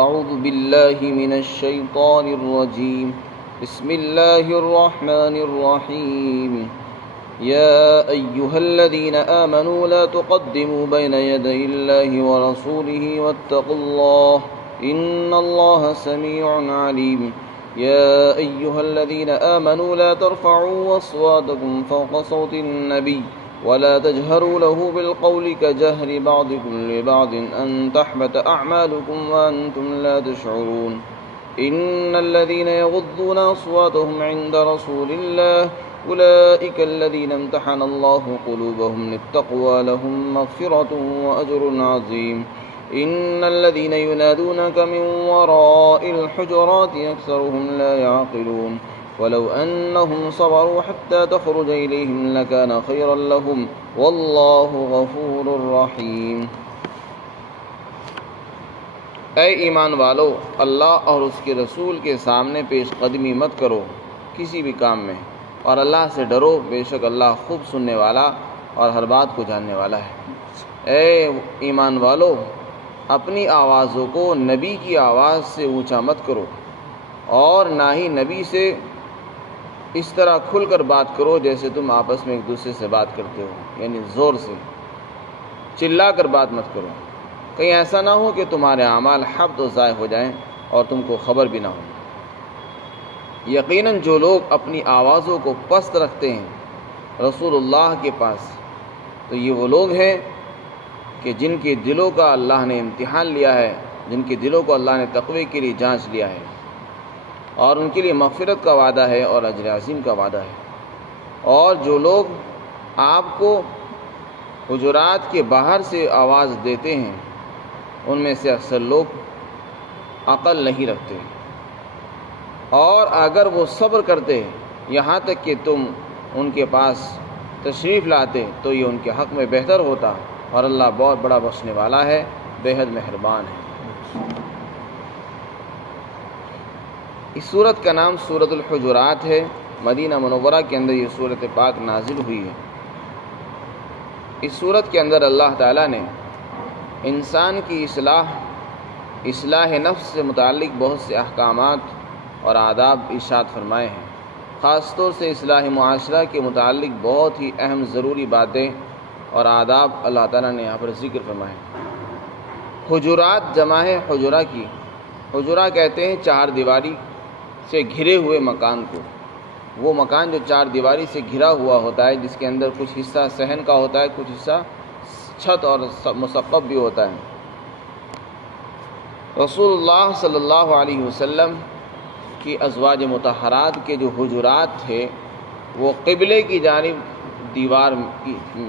أعوذ بالله من الشيطان الرجيم بسم الله الرحمن الرحيم يا أيها الذين آمنوا لا تقدموا بين يدي الله ورسوله واتقوا الله إن الله سميع عليم يا أيها الذين آمنوا لا ترفعوا أصواتكم فوق صوت النبي ولا تجهروا له بالقول كجهر بعضكم لبعض أن تحبط أعمالكم وأنتم لا تشعرون إن الذين يغضون أصواتهم عند رسول الله أولئك الذين امتحن الله قلوبهم للتقوى لهم مغفرة وأجر عظيم إن الذين ينادونك من وراء الحجرات أكثرهم لا يعقلون ولو أنهم صبروا حتى تخرج إليهم لكان خيرا لهم والله غفور رحيم۔ اے ایمان والو، اللہ اور اس کے رسول کے سامنے پیش قدمی مت کرو کسی بھی کام میں، اور اللہ سے ڈرو، بے شک اللہ خوب سننے والا اور ہر بات کو جاننے والا ہے۔ اے ایمان والو، اپنی آوازوں کو نبی کی آواز سے اونچا مت کرو، اور نہ ہی نبی سے اس طرح کھل کر بات کرو جیسے تم آپس میں ایک دوسرے سے بات کرتے ہو، یعنی زور سے چلا کر بات مت کرو، کہیں ایسا نہ ہو کہ تمہارے اعمال حبط و ضائع ہو جائیں اور تم کو خبر بھی نہ ہو۔ یقیناً جو لوگ اپنی آوازوں کو پست رکھتے ہیں رسول اللہ کے پاس، تو یہ وہ لوگ ہیں کہ جن کے دلوں کا اللہ نے امتحان لیا ہے، جن کے دلوں کو اللہ نے تقوی کے لیے جانچ لیا ہے، اور ان کے لیے مغفرت کا وعدہ ہے اور اجر عظیم کا وعدہ ہے۔ اور جو لوگ آپ کو حجرات کے باہر سے آواز دیتے ہیں، ان میں سے اکثر لوگ عقل نہیں رکھتے، اور اگر وہ صبر کرتے یہاں تک کہ تم ان کے پاس تشریف لاتے تو یہ ان کے حق میں بہتر ہوتا، اور اللہ بہت بڑا بخشنے والا ہے، بے حد مہربان ہے۔ اس سورت کا نام سورۃ الحجرات ہے۔ مدینہ منورہ کے اندر یہ سورت پاک نازل ہوئی ہے۔ اس سورت کے اندر اللہ تعالیٰ نے انسان کی اصلاح نفس سے متعلق بہت سے احکامات اور آداب ارشاد فرمائے ہیں۔ خاص طور سے اصلاح معاشرہ کے متعلق بہت ہی اہم ضروری باتیں اور آداب اللہ تعالیٰ نے یہاں پر ذکر فرمائے۔ حجرات جمع ہے حجرہ کی۔ حجرہ کہتے ہیں چار دیواری سے گھرے ہوئے مکان کو، وہ مکان جو چار دیواری سے گھرا ہوا ہوتا ہے، جس کے اندر کچھ حصہ صحن کا ہوتا ہے، کچھ حصہ چھت اور مسقف بھی ہوتا ہے۔ رسول اللہ صلی اللہ علیہ وسلم کی ازواج مطہرات کے جو حجرات تھے وہ قبلے کی جانب دیوار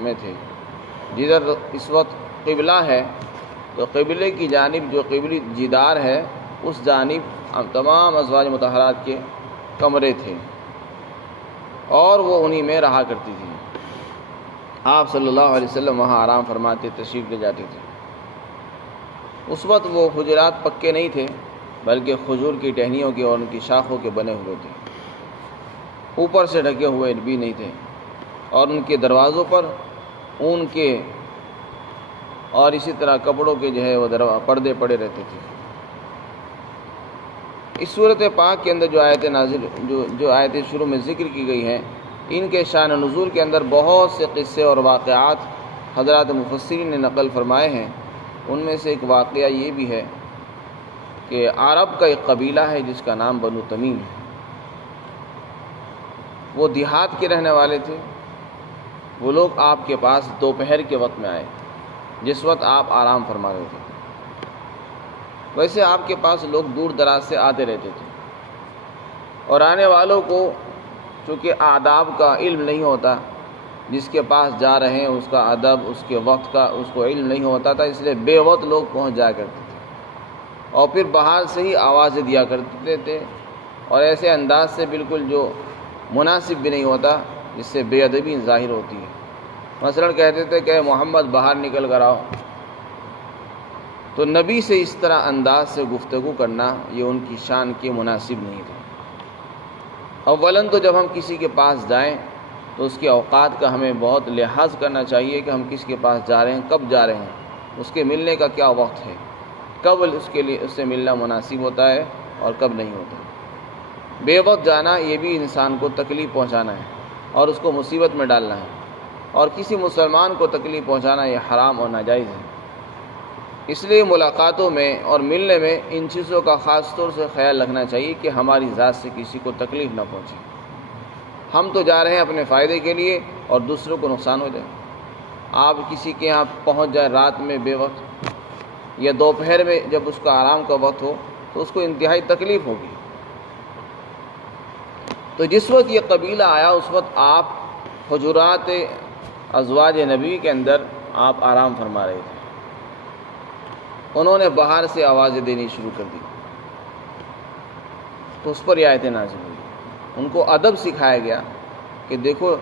میں تھے۔ جدھر اس وقت قبلہ ہے تو قبلے کی جانب جو قبلی جدار ہے اس جانب تمام ازواج مطہرات کے کمرے تھے، اور وہ انہی میں رہا کرتی تھی۔ آپ صلی اللہ علیہ وسلم وہاں آرام فرماتے، تشریف لے جاتے تھے۔ اس وقت وہ حجرات پکے نہیں تھے، بلکہ کھجور کی ٹہنیوں کے اور ان کی شاخوں کے بنے ہوئے تھے، اوپر سے ڈھکے ہوئے بھی نہیں تھے، اور ان کے دروازوں پر اون کے اور اسی طرح کپڑوں کے جو ہے وہ پردے پڑے رہتے تھے۔ اس صورت پاک کے اندر جو آیتیں شروع میں ذکر کی گئی ہیں، ان کے شان نزول کے اندر بہت سے قصے اور واقعات حضرات مفسرین نے نقل فرمائے ہیں۔ ان میں سے ایک واقعہ یہ بھی ہے کہ عرب کا ایک قبیلہ ہے جس کا نام بنو تمیم ہے۔ وہ دیہات کے رہنے والے تھے۔ وہ لوگ آپ کے پاس دوپہر کے وقت میں آئے، جس وقت آپ آرام فرما رہے تھے۔ ویسے آپ کے پاس لوگ دور دراز سے آتے رہتے تھے، اور آنے والوں کو چونکہ آداب کا علم نہیں ہوتا، جس کے پاس جا رہے ہیں اس کا ادب، اس کے وقت کا اس کو علم نہیں ہوتا تھا، اس لیے بے وقت لوگ پہنچ جایا کرتے تھے، اور پھر باہر سے ہی آوازیں دیا کرتے تھے، اور ایسے انداز سے بالکل جو مناسب بھی نہیں ہوتا، جس سے بے ادبی ظاہر ہوتی ہے۔ مثلا کہتے تھے کہ محمد باہر نکل کر آؤ، تو نبی سے اس طرح انداز سے گفتگو کرنا یہ ان کی شان کے مناسب نہیں تھا۔ اولاً تو جب ہم کسی کے پاس جائیں تو اس کے اوقات کا ہمیں بہت لحاظ کرنا چاہیے کہ ہم کس کے پاس جا رہے ہیں، کب جا رہے ہیں، اس کے ملنے کا کیا وقت ہے۔ کب اس کے لیے اس سے ملنا مناسب ہوتا ہے اور کب نہیں ہوتا۔ بے وقت جانا یہ بھی انسان کو تکلیف پہنچانا ہے اور اس کو مصیبت میں ڈالنا ہے، اور کسی مسلمان کو تکلیف پہنچانا یہ حرام اور ناجائز ہے۔ اس لیے ملاقاتوں میں اور ملنے میں ان چیزوں کا خاص طور سے خیال رکھنا چاہیے کہ ہماری ذات سے کسی کو تکلیف نہ پہنچے۔ ہم تو جا رہے ہیں اپنے فائدے کے لیے اور دوسروں کو نقصان ہو جائے۔ آپ کسی کے یہاں پہنچ جائے رات میں بے وقت یا دوپہر میں جب اس کا آرام کا وقت ہو تو اس کو انتہائی تکلیف ہوگی۔ تو جس وقت یہ قبیلہ آیا اس وقت آپ حجرات ازواج نبی کے اندر آپ آرام فرما رہے تھے۔ انہوں نے باہر سے آوازیں دینی شروع کر دی تو اس پر یہ آیتیں نازل ہوئی۔ ان کو ادب سکھایا گیا کہ دیکھو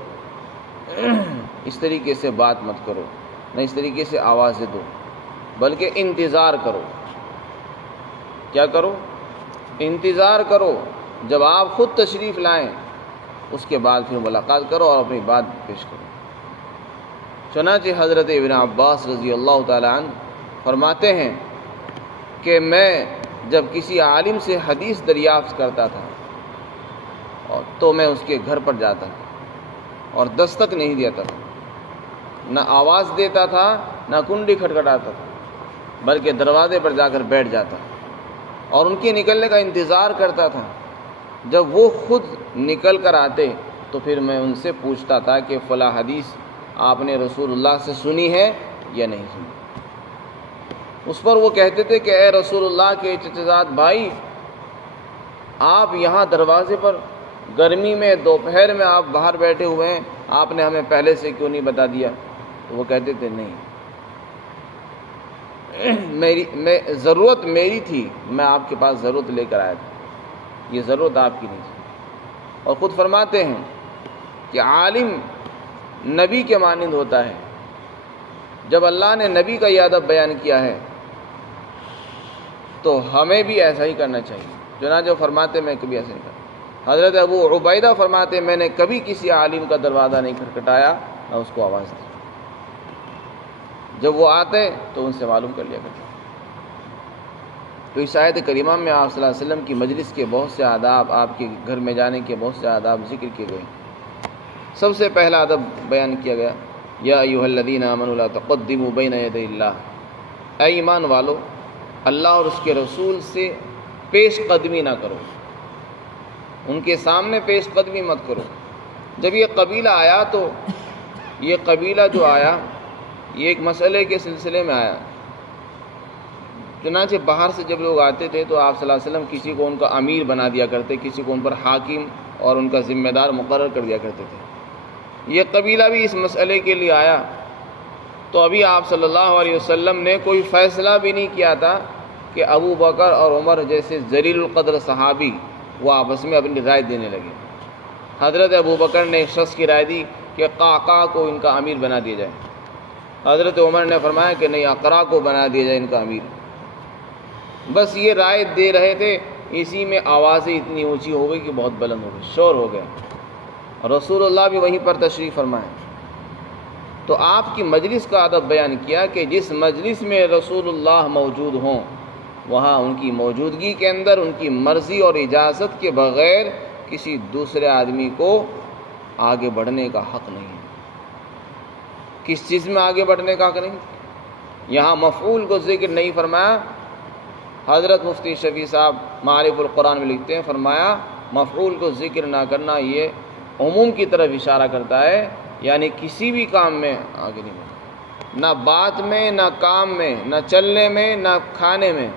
اس طریقے سے بات مت کرو، نہ اس طریقے سے آوازیں دو، بلکہ انتظار کرو۔ کیا کرو؟ انتظار کرو، جب آپ خود تشریف لائیں اس کے بعد پھر ملاقات کرو اور اپنی بات پیش کرو۔ چنانچہ حضرت ابن عباس رضی اللہ تعالیٰ عنہ فرماتے ہیں کہ میں جب کسی عالم سے حدیث دریافت کرتا تھا تو میں اس کے گھر پر جاتا تھا اور دستک نہیں دیتا تھا، نہ آواز دیتا تھا نہ کنڈی کھٹکھٹاتا تھا، بلکہ دروازے پر جا کر بیٹھ جاتا اور ان کے نکلنے کا انتظار کرتا تھا۔ جب وہ خود نکل کر آتے تو پھر میں ان سے پوچھتا تھا کہ فلاں حدیث آپ نے رسول اللہ سے سنی ہے یا نہیں سنی۔ اس پر وہ کہتے تھے کہ اے رسول اللہ کے چچزاد بھائی، آپ یہاں دروازے پر گرمی میں دوپہر میں آپ باہر بیٹھے ہوئے ہیں، آپ نے ہمیں پہلے سے کیوں نہیں بتا دیا؟ تو وہ کہتے تھے نہیں، ضرورت میری تھی، میں آپ کے پاس ضرورت لے کر آیا تھا، یہ ضرورت آپ کی نہیں تھی۔ اور خود فرماتے ہیں کہ عالم نبی کے مانند ہوتا ہے۔ جب اللہ نے نبی کا یہ ادب بیان کیا ہے تو ہمیں بھی ایسا ہی کرنا چاہیے۔ چنانچہ فرماتے میں کبھی ایسا نہیں کرتا۔ حضرت ابو عبیدہ فرماتے میں نے کبھی کسی عالم کا دروازہ نہیں کھٹکھٹایا نہ اس کو آواز دی، جب وہ آتے تو ان سے معلوم کر لیا کرتے۔ تو اس آیت کریمہ میں آپ صلی اللہ علیہ وسلم کی مجلس کے بہت سے آداب، آپ کے گھر میں جانے کے بہت سے آداب ذکر کیے گئے۔ سب سے پہلا ادب بیان کیا گیا، یا ایھا الذین آمنوا لا تقدموا بین یدی اللہ، اے ایمان والو اللہ اور اس کے رسول سے پیش قدمی نہ کرو، ان کے سامنے پیش قدمی مت کرو۔ جب یہ قبیلہ آیا تو یہ قبیلہ جو آیا یہ ایک مسئلے کے سلسلے میں آیا۔ چنانچہ باہر سے جب لوگ آتے تھے تو آپ صلی اللہ علیہ وسلم کسی کو ان کا امیر بنا دیا کرتے، کسی کو ان پر حاکم اور ان کا ذمہ دار مقرر کر دیا کرتے تھے۔ یہ قبیلہ بھی اس مسئلے کے لیے آیا تو ابھی آپ صلی اللہ علیہ وسلم نے کوئی فیصلہ بھی نہیں کیا تھا کہ ابو بکر اور عمر جیسے ذلیل القدر صحابی وہ آپس میں اپنی رائے دینے لگے۔ حضرت ابو بکر نے ایک شخص کی رائے دی کہ قعقاع کو ان کا امیر بنا دیا جائے، حضرت عمر نے فرمایا کہ نہیں، اقرا کو بنا دیا جائے ان کا امیر۔ بس یہ رائے دے رہے تھے، اسی میں آوازیں اتنی اونچی ہو گئی کہ بہت بلند ہو گئی، شور ہو گیا، رسول اللہ بھی وہیں پر تشریف فرمائے۔ تو آپ کی مجلس کا ادب بیان کیا کہ جس مجلس میں رسول اللہ موجود ہوں وہاں ان کی موجودگی کے اندر ان کی مرضی اور اجازت کے بغیر کسی دوسرے آدمی کو آگے بڑھنے کا حق نہیں ہے۔ کس چیز میں آگے بڑھنے کا حق نہیں؟ یہاں مفعول کو ذکر نہیں فرمایا۔ حضرت مفتی شفیع صاحب معارف القرآن میں لکھتے ہیں، فرمایا مفعول کو ذکر نہ کرنا یہ عموم کی طرف اشارہ کرتا ہے، یعنی کسی بھی کام میں آگے نہیں بڑھنا، نہ بات میں، نہ کام میں، نہ چلنے میں، نہ کھانے میں،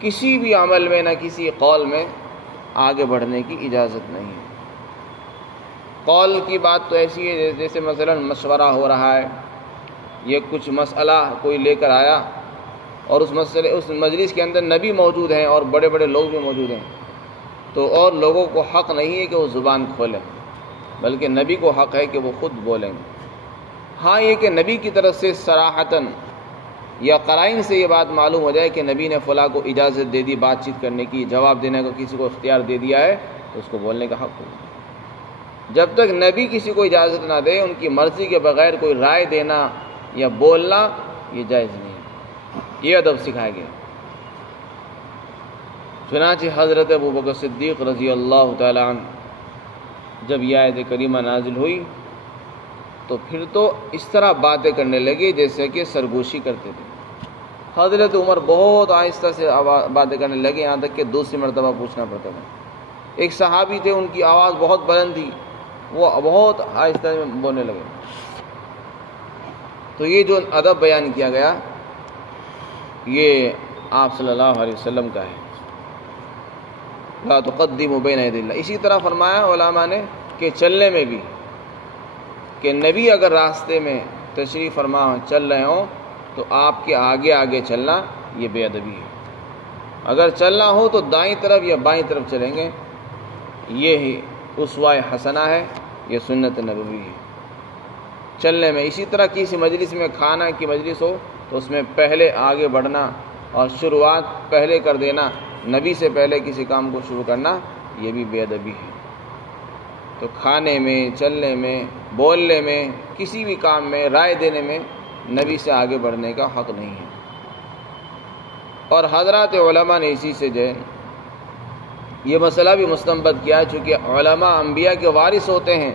کسی بھی عمل میں، نہ کسی قول میں آگے بڑھنے کی اجازت نہیں ہے۔ قول کی بات تو ایسی ہے جیسے مثلا مشورہ ہو رہا ہے، یہ کچھ مسئلہ کوئی لے کر آیا اور اس مجلس کے اندر نبی موجود ہیں اور بڑے بڑے لوگ بھی موجود ہیں، تو اور لوگوں کو حق نہیں ہے کہ وہ زبان کھولیں، بلکہ نبی کو حق ہے کہ وہ خود بولیں۔ ہاں یہ کہ نبی کی طرف سے صراحتاً یا قرائن سے یہ بات معلوم ہو جائے کہ نبی نے فلاں کو اجازت دے دی بات چیت کرنے کی، جواب دینے کا کسی کو اختیار دے دیا ہے تو اس کو بولنے کا حق ہوگا۔ جب تک نبی کسی کو اجازت نہ دے، ان کی مرضی کے بغیر کوئی رائے دینا یا بولنا یہ جائز نہیں ہے۔ یہ ادب سکھایا گیا۔ چنانچہ حضرت ابوبکر صدیق رضی اللہ تعالی عنہ جب یہ آیت کریمہ نازل ہوئی تو پھر تو اس طرح باتیں کرنے لگے جیسے کہ سرگوشی کرتے تھے۔ حضرت عمر بہت آہستہ سے باتیں کرنے لگے، یہاں تک کہ دوسری مرتبہ پوچھنا پڑتا تھا۔ ایک صحابی تھے، ان کی آواز بہت بلند تھی، وہ بہت آہستہ میں بولنے لگے۔ تو یہ جو ادب بیان کیا گیا یہ آپ صلی اللہ علیہ وسلم کا ہے، لا تقدموا بین یدی اللہ۔ اسی طرح فرمایا علماء نے کہ چلنے میں بھی، کہ نبی اگر راستے میں تشریف فرما چل رہے ہوں تو آپ کے آگے آگے چلنا یہ بے ادبی ہے۔ اگر چلنا ہو تو دائیں طرف یا بائیں طرف چلیں گے، یہ ہی اسوہ حسنہ ہے، یہ سنت نبوی ہے چلنے میں۔ اسی طرح کسی مجلس میں، کھانا کی مجلس ہو تو اس میں پہلے آگے بڑھنا اور شروعات پہلے کر دینا، نبی سے پہلے کسی کام کو شروع کرنا، یہ بھی بے ادبی ہے۔ تو کھانے میں، چلنے میں، بولنے میں، کسی بھی کام میں، رائے دینے میں نبی سے آگے بڑھنے کا حق نہیں ہے۔ اور حضرات علماء نے اسی سے جو ہے یہ مسئلہ بھی مستنبط کیا ہے، چونکہ علماء انبیاء کے وارث ہوتے ہیں،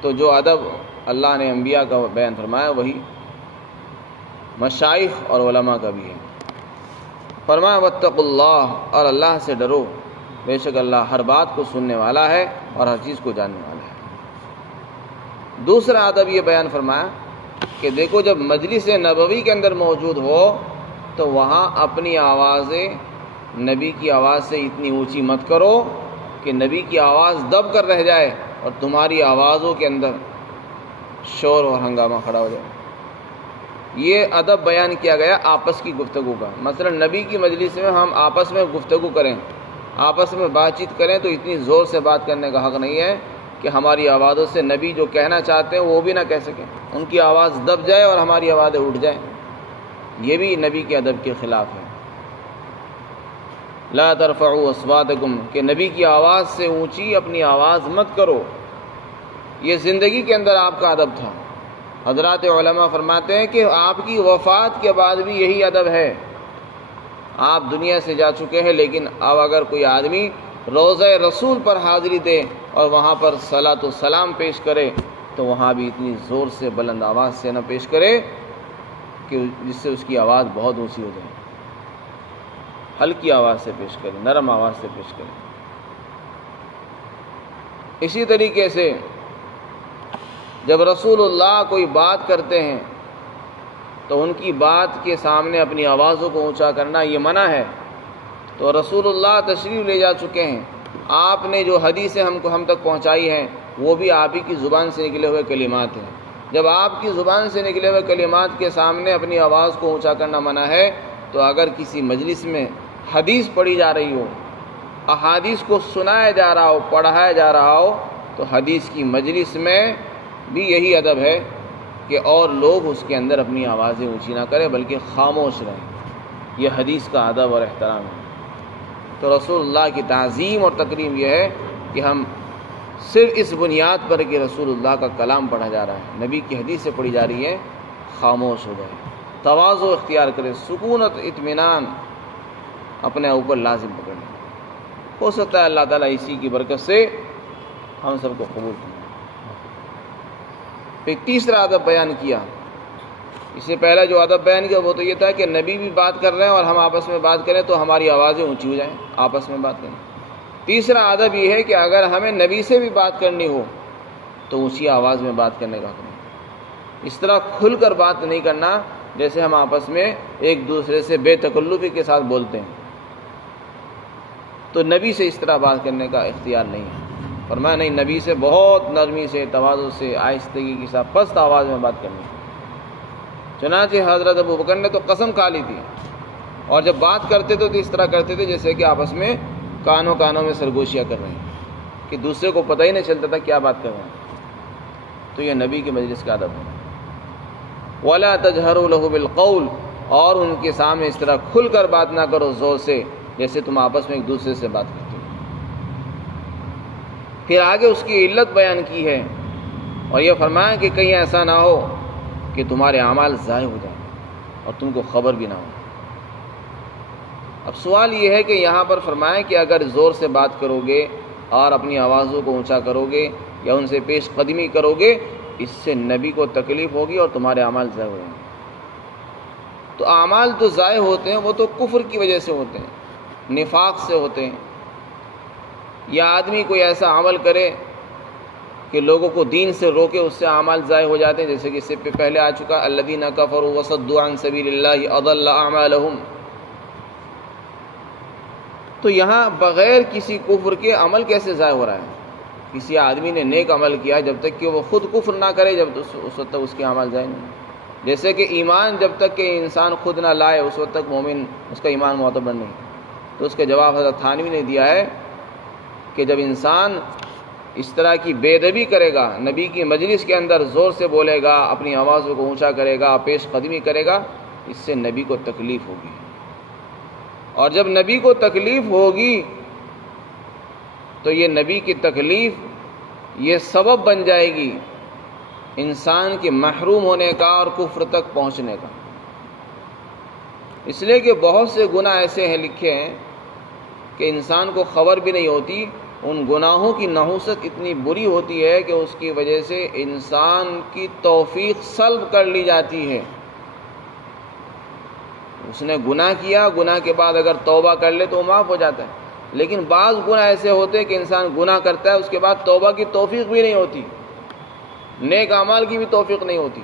تو جو ادب اللہ نے انبیاء کا بیان فرمایا وہی مشائخ اور علماء کا بھی ہے۔ فرمایا واتقوا اللہ، اور اللہ سے ڈرو، بے شک اللہ ہر بات کو سننے والا ہے اور ہر چیز کو جاننے والا ہے۔ دوسرا ادب یہ بیان فرمایا کہ دیکھو جب مجلس نبوی کے اندر موجود ہو تو وہاں اپنی آوازیں نبی کی آواز سے اتنی اونچی مت کرو کہ نبی کی آواز دب کر رہ جائے اور تمہاری آوازوں کے اندر شور اور ہنگامہ کھڑا ہو جائے۔ یہ ادب بیان کیا گیا آپس کی گفتگو کا۔ مثلا نبی کی مجلس میں ہم آپس میں گفتگو کریں، آپس میں بات چیت کریں تو اتنی زور سے بات کرنے کا حق نہیں ہے کہ ہماری آوازوں سے نبی جو کہنا چاہتے ہیں وہ بھی نہ کہہ سکیں، ان کی آواز دب جائے اور ہماری آوازیں اٹھ جائیں، یہ بھی نبی کے ادب کے خلاف ہے۔ لا ترفعوا اصواتکم، کہ نبی کی آواز سے اونچی اپنی آواز مت کرو۔ یہ زندگی کے اندر آپ کا ادب تھا۔ حضرات علماء فرماتے ہیں کہ آپ کی وفات کے بعد بھی یہی ادب ہے۔ آپ دنیا سے جا چکے ہیں، لیکن اب اگر کوئی آدمی روضہ رسول پر حاضری دے اور وہاں پر صلاۃ و سلام پیش کرے تو وہاں بھی اتنی زور سے بلند آواز سے نہ پیش کرے کہ جس سے اس کی آواز بہت اونچی ہو جائے، ہلکی آواز سے پیش کرے، نرم آواز سے پیش کرے۔ اسی طریقے سے جب رسول اللہ کوئی بات کرتے ہیں تو ان کی بات کے سامنے اپنی آوازوں کو اونچا کرنا یہ منع ہے۔ تو رسول اللہ تشریف لے جا چکے ہیں، آپ نے جو حدیثیں ہم تک پہنچائی ہیں وہ بھی آپ ہی کی زبان سے نکلے ہوئے کلمات ہیں۔ جب آپ کی زبان سے نکلے ہوئے کلمات کے سامنے اپنی آواز کو اونچا کرنا منع ہے، تو اگر کسی مجلس میں حدیث پڑھی جا رہی ہو، احادیث کو سنایا جا رہا ہو، پڑھایا جا رہا ہو، تو حدیث کی مجلس میں بھی یہی ادب ہے کہ اور لوگ اس کے اندر اپنی آوازیں اونچی نہ کریں بلکہ خاموش رہیں۔ یہ حدیث کا ادب اور احترام ہے۔ تو رسول اللہ کی تعظیم اور تکریم یہ ہے کہ ہم صرف اس بنیاد پر کہ رسول اللہ کا کلام پڑھا جا رہا ہے، نبی کی حدیثیں پڑھی جا رہی ہیں، خاموش ہو جائے، تواضع اختیار کرے، سکونت اطمینان اپنے اوپر لازم پکڑ لیں۔ ہو سکتا ہے اللہ تعالیٰ اسی کی برکت سے ہم سب کو قبول کریں۔ پھر تیسرا ادب بیان کیا، اس سے پہلا جو ادب بیان کیا وہ تو یہ تھا کہ نبی بھی بات کر رہے ہیں اور ہم آپس میں بات کریں تو ہماری آوازیں اونچی ہو جائیں، آپس میں بات کریں۔ تیسرا ادب یہ ہے کہ اگر ہمیں نبی سے بھی بات کرنی ہو تو اونچی آواز میں بات کرنے کا حق نہیں۔ اس طرح کھل کر بات نہیں کرنا جیسے ہم آپس میں ایک دوسرے سے بے تکلفی کے ساتھ بولتے ہیں، تو نبی سے اس طرح بات کرنے کا اختیار نہیں ہے۔ فرمایا نہیں، نبی سے بہت نرمی سے، تواضع سے، آہستگی کے ساتھ پست آواز میں بات کرنی ہے۔ چنانچہ حضرت ابوبکر نے تو قسم کھا لی تھی، اور جب بات کرتے تو اس طرح کرتے تھے جیسے کہ آپس میں کانوں میں سرگوشیاں کر رہے ہیں، کہ دوسرے کو پتہ ہی نہیں چلتا تھا کیا بات کر رہے ہیں۔ تو یہ نبی کے مجلس کا ادب ہے۔ وَلَا تَجْهَرُوا لَهُ بِالْقَوْلِ، اور ان کے سامنے اس طرح کھل کر بات نہ کرو زور سے جیسے تم آپس میں ایک دوسرے سے بات کرتے ہو۔ پھر آگے اس کی علت بیان کی ہے اور یہ فرمایا کہ کہیں ایسا نہ ہو کہ تمہارے اعمال ضائع ہو جائیں اور تم کو خبر بھی نہ ہو۔ اب سوال یہ ہے کہ یہاں پر فرمائیں کہ اگر زور سے بات کرو گے اور اپنی آوازوں کو اونچا کرو گے یا ان سے پیش قدمی کرو گے، اس سے نبی کو تکلیف ہوگی اور تمہارے اعمال ضائع ہوئیں گے۔ تو اعمال تو ضائع ہوتے ہیں وہ تو کفر کی وجہ سے ہوتے ہیں، نفاق سے ہوتے ہیں، یا آدمی کوئی ایسا عمل کرے کہ لوگوں کو دین سے روکے، اس سے اعمال ضائع ہو جاتے ہیں، جیسے کہ اس سے پہلے آ چکا الذین کفروا وصدوا عن سبیل اللہ اضل اعمالهم۔ تو یہاں بغیر کسی کفر کے عمل کیسے ضائع ہو رہا ہے؟ کسی آدمی نے نیک عمل کیا جب تک کہ وہ خود کفر نہ کرے جب اس وقت تک اس کے عمل ضائع نہیں۔ جیسے کہ ایمان جب تک کہ انسان خود نہ لائے اس وقت تک مومن اس کا ایمان معتبر نہیں۔ تو اس کا جواب حضرت تھانوی نے دیا ہے کہ جب انسان اس طرح کی بے ادبی کرے گا، نبی کی مجلس کے اندر زور سے بولے گا، اپنی آوازوں کو اونچا کرے گا، پیش قدمی کرے گا، اس سے نبی کو تکلیف ہوگی، اور جب نبی کو تکلیف ہوگی تو یہ نبی کی تکلیف یہ سبب بن جائے گی انسان کے محروم ہونے کا اور کفر تک پہنچنے کا۔ اس لیے کہ بہت سے گناہ ایسے ہیں لکھے ہیں کہ انسان کو خبر بھی نہیں ہوتی، ان گناہوں کی نحوست اتنی بری ہوتی ہے کہ اس کی وجہ سے انسان کی توفیق سلب کر لی جاتی ہے۔ اس نے گناہ کیا، گناہ کے بعد اگر توبہ کر لے تو وہ معاف ہو جاتا ہے، لیکن بعض گناہ ایسے ہوتے ہیں کہ انسان گناہ کرتا ہے، اس کے بعد توبہ کی توفیق بھی نہیں ہوتی، نیک اعمال کی بھی توفیق نہیں ہوتی،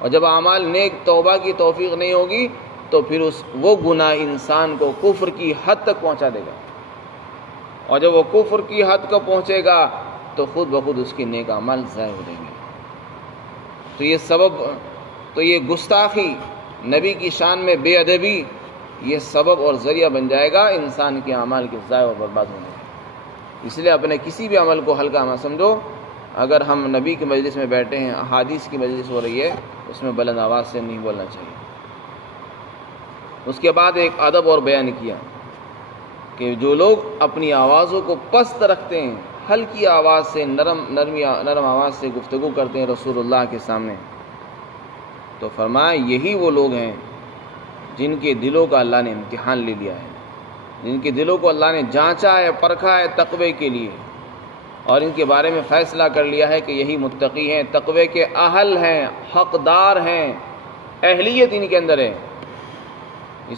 اور جب اعمال نیک توبہ کی توفیق نہیں ہوگی تو پھر وہ گناہ انسان کو کفر کی حد تک پہنچا دے گا، اور جب وہ کفر کی حد کو پہنچے گا تو خود بخود اس کی نیک اعمال ضائع ہو جائیں گے۔ تو یہ گستاخی، نبی کی شان میں بے ادبی، یہ سبب اور ذریعہ بن جائے گا انسان کے اعمال کے ضائع و برباد ہونے کا۔ اس لیے اپنے کسی بھی عمل کو ہلکا مت سمجھو۔ اگر ہم نبی کی مجلس میں بیٹھے ہیں، احادیث کی مجلس ہو رہی ہے، اس میں بلند آواز سے نہیں بولنا چاہیے۔ اس کے بعد ایک ادب اور بیان کیا کہ جو لوگ اپنی آوازوں کو پست رکھتے ہیں، ہلکی آواز سے، نرم آواز سے گفتگو کرتے ہیں رسول اللہ کے سامنے، تو فرمایا یہی وہ لوگ ہیں جن کے دلوں کا اللہ نے امتحان لے لیا ہے، جن کے دلوں کو اللہ نے جانچا ہے، پرکھا ہے تقوی کے لیے، اور ان کے بارے میں فیصلہ کر لیا ہے کہ یہی متقی ہیں، تقوی کے اہل ہیں، حقدار ہیں، اہلیت ان کے اندر ہے۔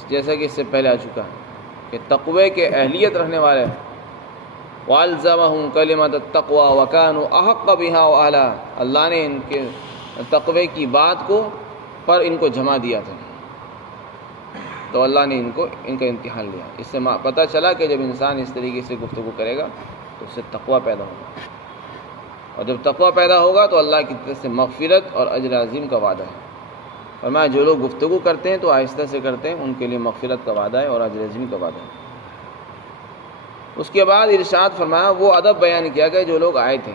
جیسا کہ اس سے پہلے آ چکا ہے کہ تقوی کے اہلیت رکھنے والے، وَأَلْزَمَهُمْ كَلِمَةَ التَّقْوَى وَكَانُوا أَحَقَّ بِهَا وَأَهْلَهَا۔ اللہ نے ان کے تقوی کی بات کو پر ان کو جمع دیا تھا، تو اللہ نے ان کا امتحان لیا۔ اس سے پتہ چلا کہ جب انسان اس طریقے سے گفتگو کرے گا تو اس سے تقوی پیدا ہوگا، اور جب تقوی پیدا ہوگا تو اللہ کی طرف سے مغفرت اور اجر عظیم کا وعدہ ہے۔ فرمایا جو لوگ گفتگو کرتے ہیں تو آہستہ سے کرتے ہیں، ان کے لیے مغفرت کا وعدہ ہے اور اجر عظیم کا وعدہ ہے۔ اس کے بعد ارشاد فرمایا وہ ادب بیان کیا گیا جو لوگ آئے تھے،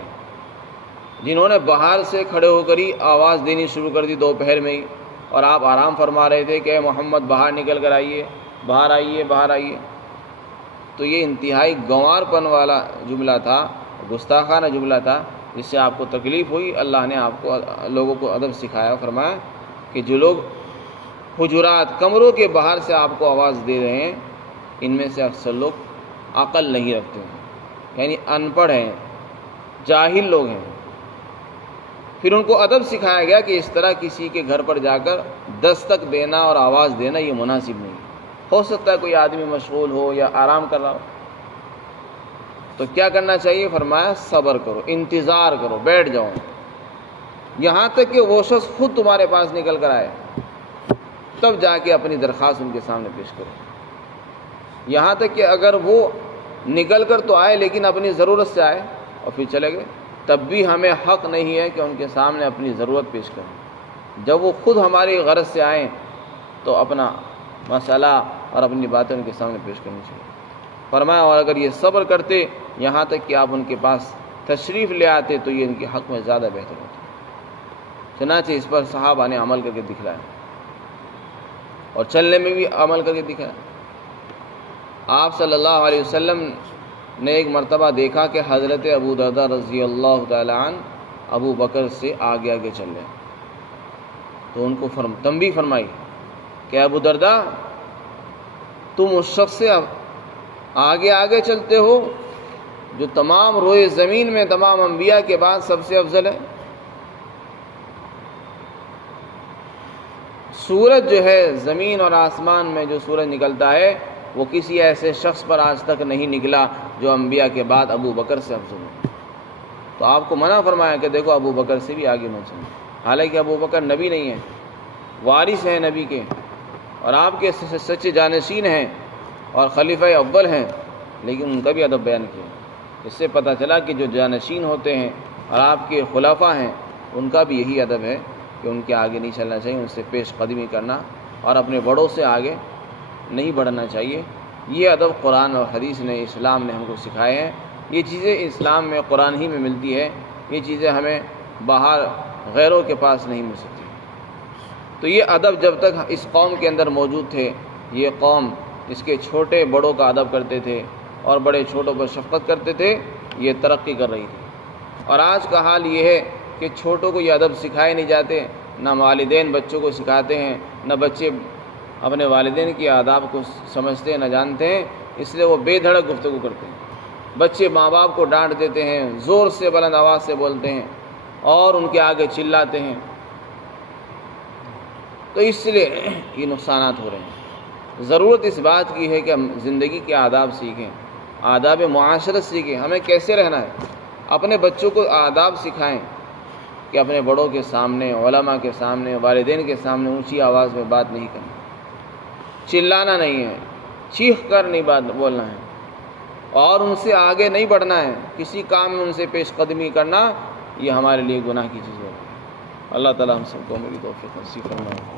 جنہوں نے باہر سے کھڑے ہو کر ہی آواز دینی شروع کر دی دوپہر میں ہی، اور آپ آرام فرما رہے تھے کہ اے محمد باہر نکل کر آئیے، باہر آئیے، باہر آئیے۔ تو یہ انتہائی گنوار پن والا جملہ تھا، گستاخانہ جملہ تھا، جس سے آپ کو تکلیف ہوئی۔ اللہ نے آپ کو لوگوں کو ادب سکھایا، فرمایا کہ جو لوگ حجرات، کمروں کے باہر سے آپ کو آواز دے رہے ہیں، ان میں سے اکثر لوگ عقل نہیں رکھتے ہیں، یعنی ان پڑھ ہیں، جاہل لوگ ہیں۔ پھر ان کو ادب سکھایا گیا کہ اس طرح کسی کے گھر پر جا کر دستک دینا اور آواز دینا یہ مناسب نہیں۔ ہو سکتا ہے کوئی آدمی مشغول ہو یا آرام کر رہا ہو، تو کیا کرنا چاہیے؟ فرمایا صبر کرو، انتظار کرو، بیٹھ جاؤ، یہاں تک کہ وہ شخص خود تمہارے پاس نکل کر آئے، تب جا کے اپنی درخواست ان کے سامنے پیش کرو۔ یہاں تک کہ اگر وہ نکل کر تو آئے لیکن اپنی ضرورت سے آئے اور پھر چلے گئے، تب بھی ہمیں حق نہیں ہے کہ ان کے سامنے اپنی ضرورت پیش کریں۔ جب وہ خود ہماری غرض سے آئیں تو اپنا مسئلہ اور اپنی باتیں ان کے سامنے پیش کرنی چاہیے۔ فرمایا اور اگر یہ صبر کرتے یہاں تک کہ آپ ان کے پاس تشریف لے آتے تو یہ ان کے حق میں زیادہ بہتر ہوتا۔ چنانچہ اس پر صحابہ نے عمل کر کے دکھلایا اور چلنے میں بھی عمل کر کے دکھایا۔ آپ صلی اللہ علیہ وسلم نے ایک مرتبہ دیکھا کہ حضرت ابو درداء رضی اللہ تعالی عنہ ابو بکر سے آگے آگے چل رہے، تو ان کو تنبیہ فرمائی کہ ابو درداء تم اس شخص سے آگے آگے چلتے ہو جو تمام روئے زمین میں تمام انبیاء کے بعد سب سے افضل ہے۔ سورج جو ہے زمین اور آسمان میں جو سورج نکلتا ہے وہ کسی ایسے شخص پر آج تک نہیں نکلا جو انبیاء کے بعد ابو بکر سے افضل ہے۔ تو آپ کو منع فرمایا کہ دیکھو ابو بکر سے بھی آگے مت چلو، حالانکہ ابو بکر نبی نہیں ہے، وارث ہیں نبی کے، اور آپ کے سچے جانشین ہیں اور خلیفہ اول ہیں، لیکن ان کا بھی ادب بیان کیا۔ اس سے پتہ چلا کہ جو جانشین ہوتے ہیں اور آپ کے خلفاء ہیں ان کا بھی یہی ادب ہے کہ ان کے آگے نہیں چلنا چاہیے، ان سے پیش قدمی کرنا اور اپنے بڑوں سے آگے نہیں بڑھنا چاہیے۔ یہ ادب قرآن اور حدیث نے، اسلام نے ہم کو سکھائے ہیں۔ یہ چیزیں اسلام میں، قرآن ہی میں ملتی ہے، یہ چیزیں ہمیں باہر غیروں کے پاس نہیں مل سکتی۔ تو یہ ادب جب تک اس قوم کے اندر موجود تھے، یہ قوم اس کے چھوٹے بڑوں کا ادب کرتے تھے اور بڑے چھوٹوں پر شفقت کرتے تھے، یہ ترقی کر رہی تھی۔ اور آج کا حال یہ ہے کہ چھوٹوں کو یہ ادب سکھائے نہیں جاتے، نہ والدین بچوں کو سکھاتے ہیں، نہ بچے اپنے والدین کی آداب کو سمجھتے ہیں، نہ جانتے ہیں، اس لیے وہ بے دھڑک گفتگو کرتے ہیں۔ بچے ماں باپ کو ڈانٹ دیتے ہیں، زور سے بلند آواز سے بولتے ہیں اور ان کے آگے چلاتے ہیں، تو اس لیے یہ نقصانات ہو رہے ہیں۔ ضرورت اس بات کی ہے کہ ہم زندگی کے آداب سیکھیں، آداب معاشرت سیکھیں، ہمیں کیسے رہنا ہے، اپنے بچوں کو آداب سکھائیں کہ اپنے بڑوں کے سامنے، علماء کے سامنے، والدین کے سامنے اونچی آواز میں بات نہیں کرنی، چلانا نہیں ہے، چیخ کر نہیں بات بولنا ہے، اور ان سے آگے نہیں بڑھنا ہے، کسی کام میں ان سے پیش قدمی کرنا یہ ہمارے لیے گناہ کی چیز ہے۔ اللہ تعالی ہم سب کو میری توفیق نصیب فرمائے۔